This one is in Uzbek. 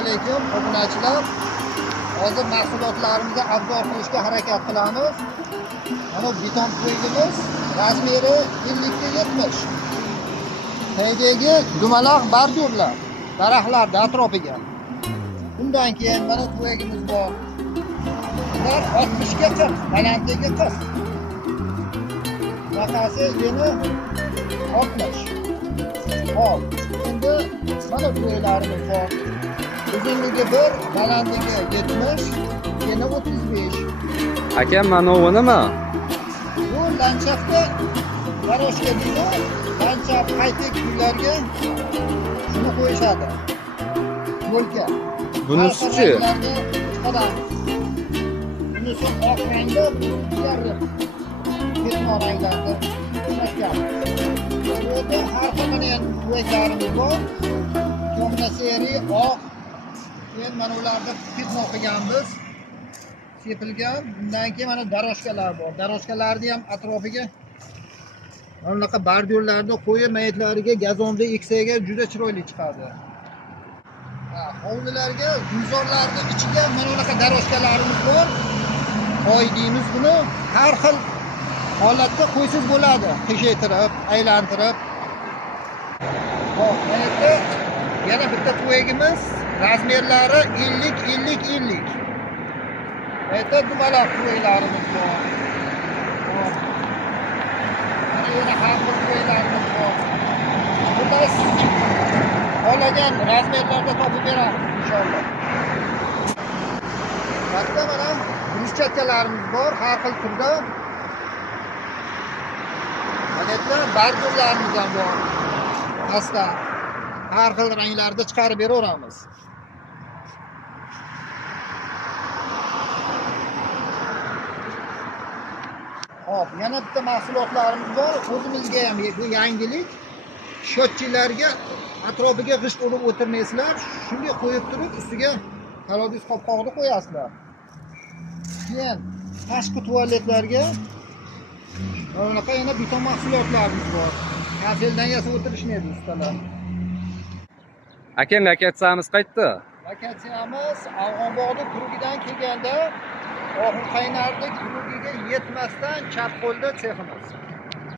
alaykum obunachilar. Hozir mahsulotlarimizni arzon qilishga harakat qilamiz. Mana beton qo'ygimiz razmeri 50 ga 70. Taydagi dumaloq bordurlar, daraxtlar atrofiga. Bundan keyin mana qo'ygimiz bor. Ular 60 ga 40, balandligi 40. Bakasi yana 60. Hop, endi mana qo'ylarimiz bor. Uzunligi 1, balandligi 70, yana 35. Aka, mana bu nima? Bu landshaftda garoshka deydi. Landshaft qaytik gullarga shuni qo'yishadi. Yo'lka. Bunisi-chi? Bunisi oq rangda, yarri. Ketmon ranglarda. Bu har xil qo'ylarimiz bor. To'mna seri oq. Keyin mana ularda ketmon qilganmiz. Sepilgan. Bundan keyin mana daroshkalar bor. Daroshkalarni ham atrofiga mana bunaqa bordurlarni qo'yib mayitlariga gazonda eksaga juda chiroyli chiqadi. Hovlilarga, gulzorlarning ichiga mana bunaqa daroshkalarimiz bor. Qo'y deymiz buni. Har xil holatda qo'ysiz bo'ladi. Qishaytirib, aylantirib. Hop, mana yana bitta qo'ygimiz. Razmerlari 50-50-50. Ayta dumaloq qo'ylarimiz bor. Mana yana har bir qo'ylarimiz bor. Bunda xohlagan razmerlarda topib beramiz inshaalloh. Katta mana ruschatkalarimiz bor, har xil turda. Mana bu bordurlarimiz ham bor. Asta har xil ranglarda chiqarib beraveramiz. Hop, yana bitta mahsulotlarimiz bor. O'zimizga ham bu yangilik. Shotchilarga atrofiga g'isht urib o'tirmaysizlar. Shunga qo'yib turib, ustiga kalodis qopqog'ini qo'yasizlar. Keyin tashqi tualetlarga mana bunaqa yana beton mahsulotlarimiz bor. Kafeldan yasab o'tirishmaydi ustalar. Aka, lokatsiyamiz qayerda? Lokatsiyamiz Afg'onbog'da Turugidan kelganda Oxun Qaynarlik Turugiga yetmasdan chap qo'lda seximiz.